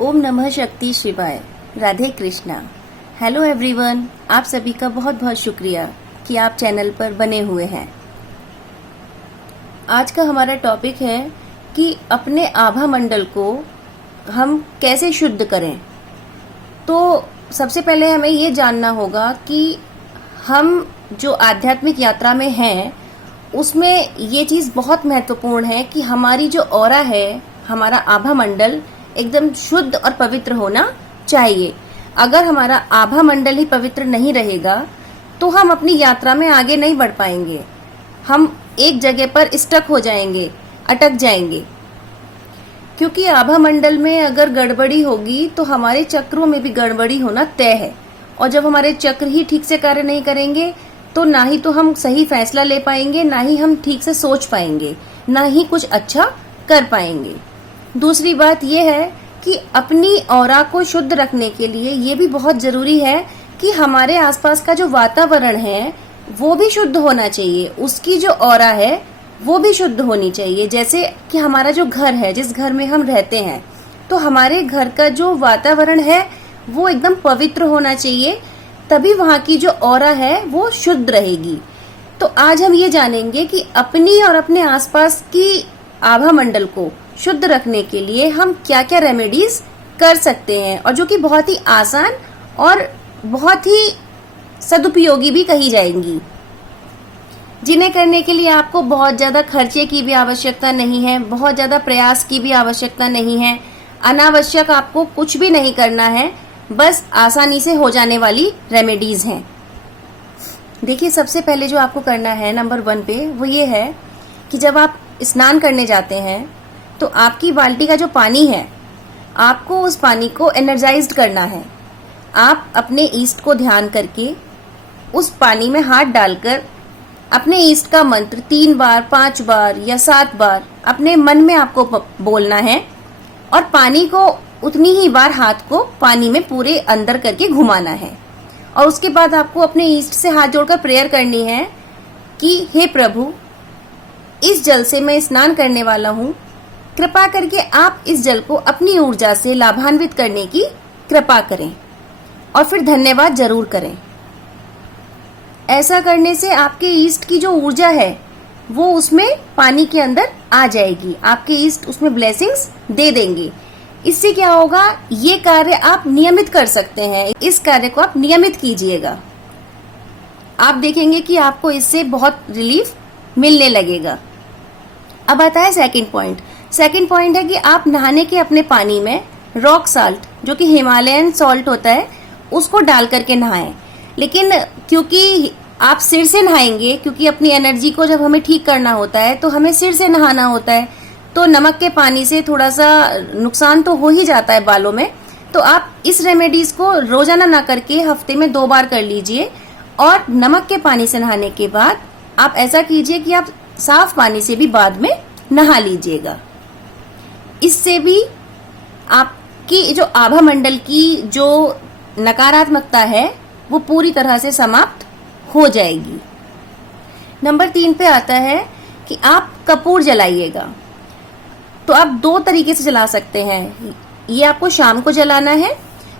ओम नमः शक्ति शिवाय। राधे कृष्णा। हेलो एवरीवन, आप सभी का बहुत बहुत शुक्रिया कि आप चैनल पर बने हुए हैं। आज का हमारा टॉपिक है कि अपने आभा मंडल को हम कैसे शुद्ध करें। तो सबसे पहले हमें ये जानना होगा कि हम जो आध्यात्मिक यात्रा में हैं उसमें ये चीज बहुत महत्वपूर्ण है कि हमारी जो ऑरा है, हमारा आभा मंडल एकदम शुद्ध और पवित्र होना चाहिए। अगर हमारा आभा मंडल ही पवित्र नहीं रहेगा तो हम अपनी यात्रा में आगे नहीं बढ़ पाएंगे। हम एक जगह पर स्टक हो जाएंगे, अटक जाएंगे। क्योंकि आभा मंडल में अगर गड़बड़ी होगी तो हमारे चक्रों में भी गड़बड़ी होना तय है। और जब हमारे चक्र ही ठीक से कार्य नहीं करेंगे तो ना ही तो हम सही फैसला ले पाएंगे, ना ही हम ठीक से सोच पाएंगे, ना ही कुछ अच्छा कर पाएंगे। दूसरी बात यह है कि अपनी ऑरा को शुद्ध रखने के लिए ये भी बहुत जरूरी है कि हमारे आसपास का जो वातावरण है वो भी शुद्ध होना चाहिए। उसकी जो ऑरा है वो भी शुद्ध होनी चाहिए। जैसे कि हमारा जो घर है, जिस घर में हम रहते हैं, तो हमारे घर का जो वातावरण है वो एकदम पवित्र होना चाहिए, तभी वहां की जो ऑरा है वो शुद्ध रहेगी। तो आज हम ये जानेंगे कि अपनी और अपने आसपास की आभा मंडल को शुद्ध रखने के लिए हम क्या क्या रेमेडीज कर सकते हैं, और जो कि बहुत ही आसान और बहुत ही सदुपयोगी भी कही जाएंगी, जिन्हें करने के लिए आपको बहुत ज्यादा खर्चे की भी आवश्यकता नहीं है, बहुत ज्यादा प्रयास की भी आवश्यकता नहीं है। अनावश्यक आपको कुछ भी नहीं करना है, बस आसानी से हो जाने वाली रेमेडीज हैं। देखिए, सबसे पहले जो आपको करना है नंबर 1 पे वो ये है कि जब आप स्नान करने जाते हैं तो आपकी बाल्टी का जो पानी है, आपको उस पानी को एनर्जाइज्ड करना है। आप अपने ईस्ट को ध्यान करके उस पानी में हाथ डालकर अपने ईस्ट का मंत्र 3 बार, 5 बार या 7 बार अपने मन में आपको बोलना है, और पानी को उतनी ही बार हाथ को पानी में पूरे अंदर करके घुमाना है। और उसके बाद आपको अपने ईस्ट से हाथ जोड़कर प्रेयर करनी है कि हे प्रभु, इस जल से मैं स्नान करने वाला हूँ, कृपा करके आप इस जल को अपनी ऊर्जा से लाभान्वित करने की कृपा करें, और फिर धन्यवाद जरूर करें। ऐसा करने से आपके ईस्ट की जो ऊर्जा है वो उसमें पानी के अंदर आ जाएगी। आपके ईस्ट उसमें ब्लेसिंग्स दे देंगे। इससे क्या होगा, ये कार्य आप नियमित कर सकते हैं। इस कार्य को आप नियमित कीजिएगा, आप देखेंगे कि आपको इससे बहुत रिलीफ मिलने लगेगा। अब आता है सेकंड पॉइंट। सेकंड पॉइंट है कि आप नहाने के अपने पानी में रॉक साल्ट, जो कि हिमालयन सॉल्ट होता है, उसको डाल करके नहाएं। लेकिन क्योंकि आप सिर से नहाएंगे, क्योंकि अपनी एनर्जी को जब हमें ठीक करना होता है तो हमें सिर से नहाना होता है, तो नमक के पानी से थोड़ा सा नुकसान तो हो ही जाता है बालों में। तो आप इस रेमेडीज को रोजाना ना करके हफ्ते में 2 बार कर लीजिए, और नमक के पानी से नहाने के बाद आप ऐसा कीजिए कि आप साफ पानी से भी बाद में नहा लीजिएगा। इससे भी आपकी जो आभा मंडल की जो नकारात्मकता है वो पूरी तरह से समाप्त हो जाएगी। नंबर 3 पे आता है कि आप कपूर जलाइएगा। तो आप 2 तरीके से जला सकते हैं। ये आपको शाम को जलाना है।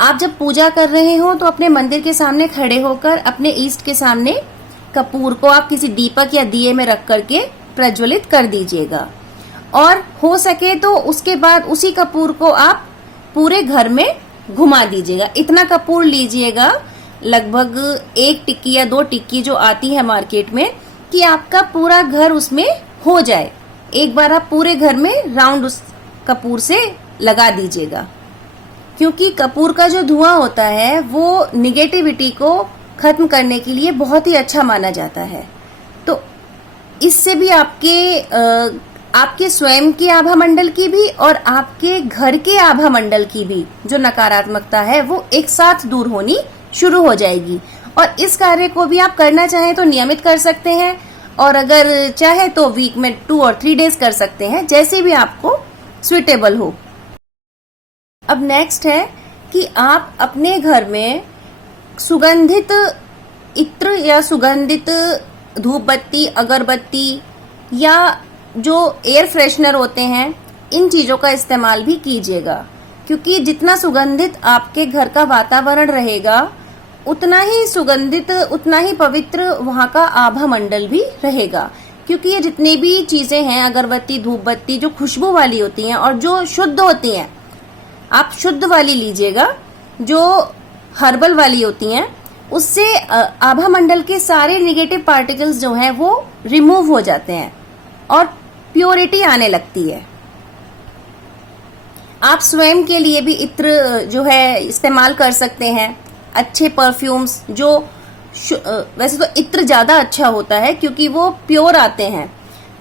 आप जब पूजा कर रहे हो तो अपने मंदिर के सामने खड़े होकर अपने ईष्ट के सामने कपूर को आप किसी दीपक या दिए में रख करके प्रज्वलित कर दीजिएगा। और हो सके तो उसके बाद उसी कपूर को आप पूरे घर में घुमा दीजिएगा। इतना कपूर लीजिएगा, लगभग 1 टिक्की या 2 टिक्की जो आती है मार्केट में, कि आपका पूरा घर उसमें हो जाए। एक बार आप पूरे घर में राउंड उस कपूर से लगा दीजिएगा, क्योंकि कपूर का जो धुआं होता है वो निगेटिविटी को खत्म करने के लिए बहुत ही अच्छा माना जाता है। तो इससे भी आपके स्वयं के आभा मंडल की भी और आपके घर के आभा मंडल की भी जो नकारात्मकता है वो एक साथ दूर होनी शुरू हो जाएगी। और इस कार्य को भी आप करना चाहें तो नियमित कर सकते हैं, और अगर चाहे तो वीक में 2 और 3 डेज कर सकते हैं, जैसे भी आपको सुइटेबल हो। अब नेक्स्ट है कि आप अपने घर में सुगंधित इत्र या सुगंधित धूप बत्ती, अगरबत्ती या जो एयर फ्रेशनर होते हैं, इन चीजों का इस्तेमाल भी कीजिएगा। क्योंकि जितना सुगंधित आपके घर का वातावरण रहेगा उतना ही सुगंधित, उतना ही पवित्र वहां का आभा मंडल भी रहेगा। क्योंकि ये जितनी भी चीजें हैं, अगरबत्ती, धूप बत्ती, जो खुशबू वाली होती हैं और जो शुद्ध होती हैं, आप शुद्ध वाली लीजिएगा, जो हर्बल वाली होती हैं, उससे आभा मंडल के सारे नेगेटिव पार्टिकल्स जो हैं वो रिमूव हो जाते हैं और प्योरिटी आने लगती है। आप स्वयं के लिए भी इत्र जो है इस्तेमाल कर सकते हैं, अच्छे परफ्यूम्स, जो वैसे तो इत्र ज्यादा अच्छा होता है क्योंकि वो प्योर आते हैं,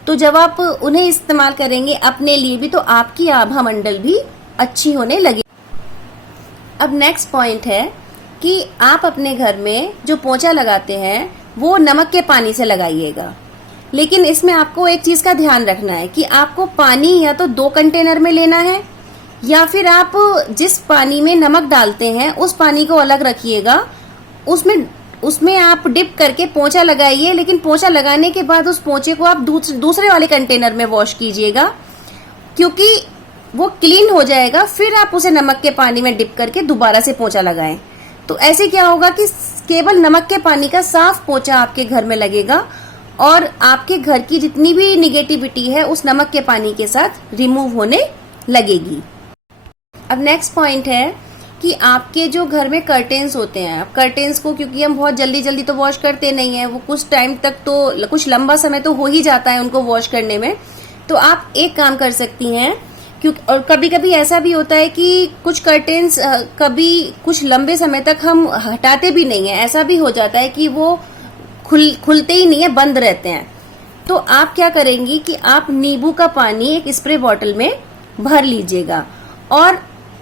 तो जब आप उन्हें इस्तेमाल करेंगे अपने लिए भी तो आपकी आभा मंडल भी अच्छी होने लगी। अब नेक्स्ट पॉइंट है कि आप अपने घर में जो पोंछा लगाते हैं वो नमक के पानी से लगाइएगा। लेकिन इसमें आपको एक चीज का ध्यान रखना है कि आपको पानी या तो 2 कंटेनर में लेना है, या फिर आप जिस पानी में नमक डालते हैं उस पानी को अलग रखिएगा, उसमें आप डिप करके पोंछा लगाइए। लेकिन पोंछा लगाने के बाद उस पोंछे को आप दूसरे वाले कंटेनर में वॉश कीजिएगा, क्योंकि वो क्लीन हो जाएगा। फिर आप उसे नमक के पानी में डिप करके दोबारा से पोंछा लगाएं। तो ऐसे क्या होगा कि केवल नमक के पानी का साफ पोंछा आपके घर में लगेगा और आपके घर की जितनी भी निगेटिविटी है उस नमक के पानी के साथ रिमूव होने लगेगी। अब नेक्स्ट पॉइंट है कि आपके जो घर में कर्टेन्स होते हैं, कर्टेन्स को क्योंकि हम बहुत जल्दी जल्दी तो वॉश करते नहीं है, वो कुछ टाइम तक तो, कुछ लंबा समय तो हो ही जाता है उनको वॉश करने में। तो आप एक काम कर सकती हैं, क्योंकि और कभी कभी ऐसा भी होता है कि कुछ कर्टेन्स कभी कुछ लंबे समय तक हम हटाते भी नहीं है, ऐसा भी हो जाता है कि वो खुलते ही नहीं है, बंद रहते हैं। तो आप क्या करेंगी कि आप नींबू का पानी एक स्प्रे बॉटल में भर लीजिएगा और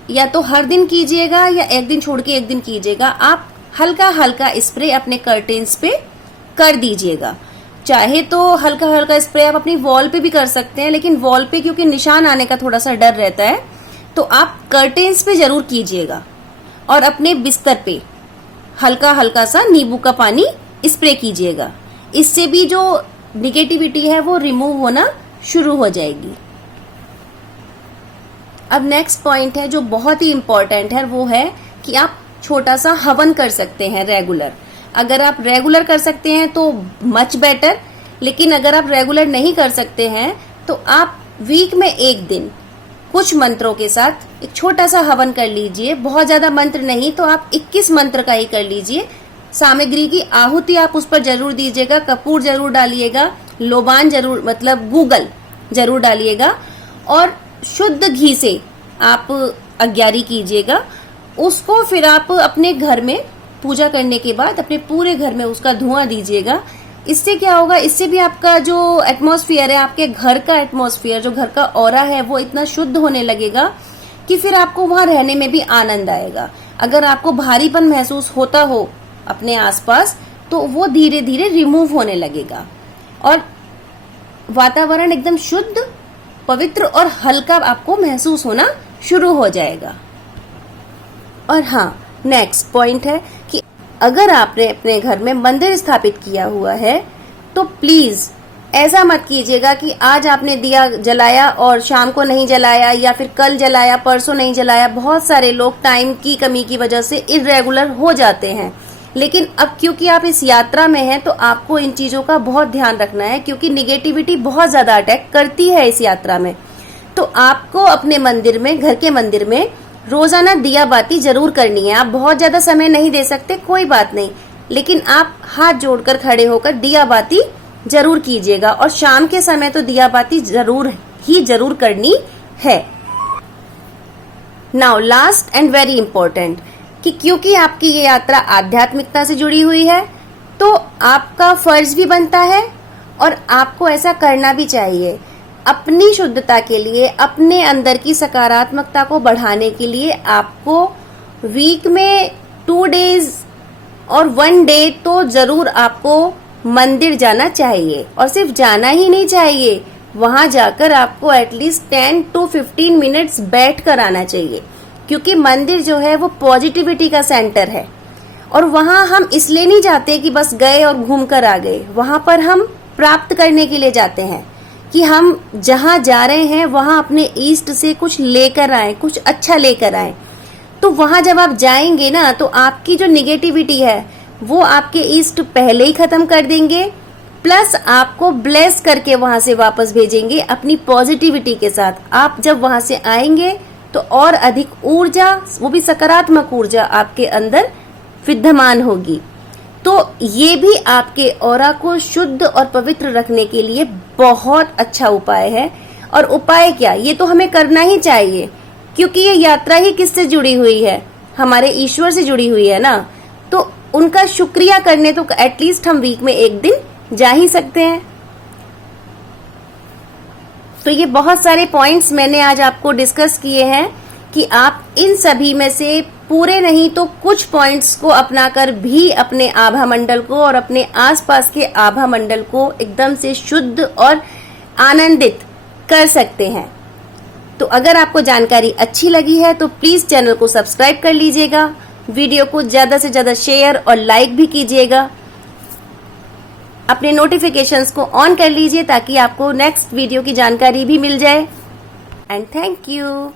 या तो हर दिन कीजिएगा या एक दिन छोड़ के एक दिन कीजिएगा। आप हल्का हल्का स्प्रे अपने कर्टेन्स पे कर दीजिएगा। चाहे तो हल्का हल्का स्प्रे आप अपनी वॉल पे भी कर सकते हैं, लेकिन वॉल पे क्योंकि निशान आने का थोड़ा सा डर रहता है, तो आप कर्टेन्स पे जरूर कीजिएगा और अपने बिस्तर पे हल्का हल्का सा नींबू का पानी स्प्रे कीजिएगा। इससे भी जो निगेटिविटी है वो रिमूव होना शुरू हो जाएगी। अब नेक्स्ट पॉइंट है जो बहुत ही इम्पोर्टेंट है, वो है कि आप छोटा सा हवन कर सकते हैं रेगुलर। अगर आप रेगुलर कर सकते हैं तो मच बेटर, लेकिन अगर आप रेगुलर नहीं कर सकते हैं तो आप वीक में एक दिन कुछ मंत्रों के साथ एक छोटा सा हवन कर लीजिए। बहुत ज्यादा मंत्र नहीं तो आप 21 मंत्र का ही कर लीजिए। सामग्री की आहुति आप उस पर जरूर दीजिएगा, कपूर जरूर डालिएगा, लोबान जरूर मतलब गूगल जरूर डालिएगा और शुद्ध घी से आप अग्यारी कीजिएगा। उसको फिर आप अपने घर में पूजा करने के बाद अपने पूरे घर में उसका धुआं दीजिएगा। इससे क्या होगा, इससे भी आपका जो एटमॉस्फेयर है, आपके घर का एटमॉस्फेयर, जो घर का ऑरा है, वो इतना शुद्ध होने लगेगा कि फिर आपको वहां रहने में भी आनंद आएगा। अगर आपको भारीपन महसूस होता हो अपने आसपास तो वो धीरे धीरे रिमूव होने लगेगा और वातावरण एकदम शुद्ध, पवित्र और हल्का आपको महसूस होना शुरू हो जाएगा। और हाँ, नेक्स्ट पॉइंट है कि अगर आपने अपने घर में मंदिर स्थापित किया हुआ है तो प्लीज ऐसा मत कीजिएगा कि आज आपने दिया जलाया और शाम को नहीं जलाया, या फिर कल जलाया परसों नहीं जलाया। बहुत सारे लोग टाइम की कमी की वजह से इरेगुलर हो जाते हैं, लेकिन अब क्योंकि आप इस यात्रा में हैं तो आपको इन चीजों का बहुत ध्यान रखना है, क्योंकि निगेटिविटी बहुत ज्यादा अटैक करती है इस यात्रा में। तो आपको अपने मंदिर में, घर के मंदिर में रोजाना दिया बाती जरूर करनी है। आप बहुत ज्यादा समय नहीं दे सकते, कोई बात नहीं, लेकिन आप हाथ जोड़कर खड़े होकर दिया बाती जरूर कीजिएगा और शाम के समय तो दिया बाती जरूर करनी है। Now last and very important, कि क्योंकि आपकी ये यात्रा आध्यात्मिकता से जुड़ी हुई है तो आपका फर्ज भी बनता है और आपको ऐसा करना भी चाहिए। अपनी शुद्धता के लिए, अपने अंदर की सकारात्मकता को बढ़ाने के लिए आपको वीक में 2 डेज और 1 डे तो जरूर आपको मंदिर जाना चाहिए। और सिर्फ जाना ही नहीं चाहिए, वहां जाकर आपको एटलीस्ट 10 to 15 मिनट्स बैठ कर आना चाहिए, क्योंकि मंदिर जो है वो पॉजिटिविटी का सेंटर है और वहां हम इसलिए नहीं जाते कि बस गए और घूम कर आ गए। वहां पर हम प्राप्त करने के लिए जाते हैं, कि हम जहां जा रहे हैं वहां अपने ईस्ट से कुछ लेकर आए, कुछ अच्छा लेकर आए। तो वहां जब आप जाएंगे ना, तो आपकी जो निगेटिविटी है वो आपके ईस्ट पहले ही खत्म कर देंगे, प्लस आपको ब्लेस करके वहां से वापस भेजेंगे अपनी पॉजिटिविटी के साथ। आप जब वहां से आएंगे तो और अधिक ऊर्जा, वो भी सकारात्मक ऊर्जा आपके अंदर विद्यमान होगी। तो ये भी आपके ऑरा को शुद्ध और पवित्र रखने के लिए बहुत अच्छा उपाय है। और उपाय क्या, ये तो हमें करना ही चाहिए, क्योंकि ये यात्रा ही किससे जुड़ी हुई है, हमारे ईश्वर से जुड़ी हुई है ना। तो उनका शुक्रिया करने तो एटलीस्ट हम वीक में एक दिन जा ही सकते हैं। तो ये बहुत सारे पॉइंट्स मैंने आज आपको डिस्कस किए हैं कि आप इन सभी में से पूरे नहीं तो कुछ पॉइंट्स को अपनाकर भी अपने आभा मंडल को और अपने आसपास के आभा मंडल को एकदम से शुद्ध और आनंदित कर सकते हैं। तो अगर आपको जानकारी अच्छी लगी है तो प्लीज चैनल को सब्सक्राइब कर लीजिएगा, वीडियो को ज्यादा से ज्यादा शेयर और लाइक भी कीजिएगा, अपने नोटिफिकेशंस को ऑन कर लीजिए ताकि आपको नेक्स्ट वीडियो की जानकारी भी मिल जाए। And thank you.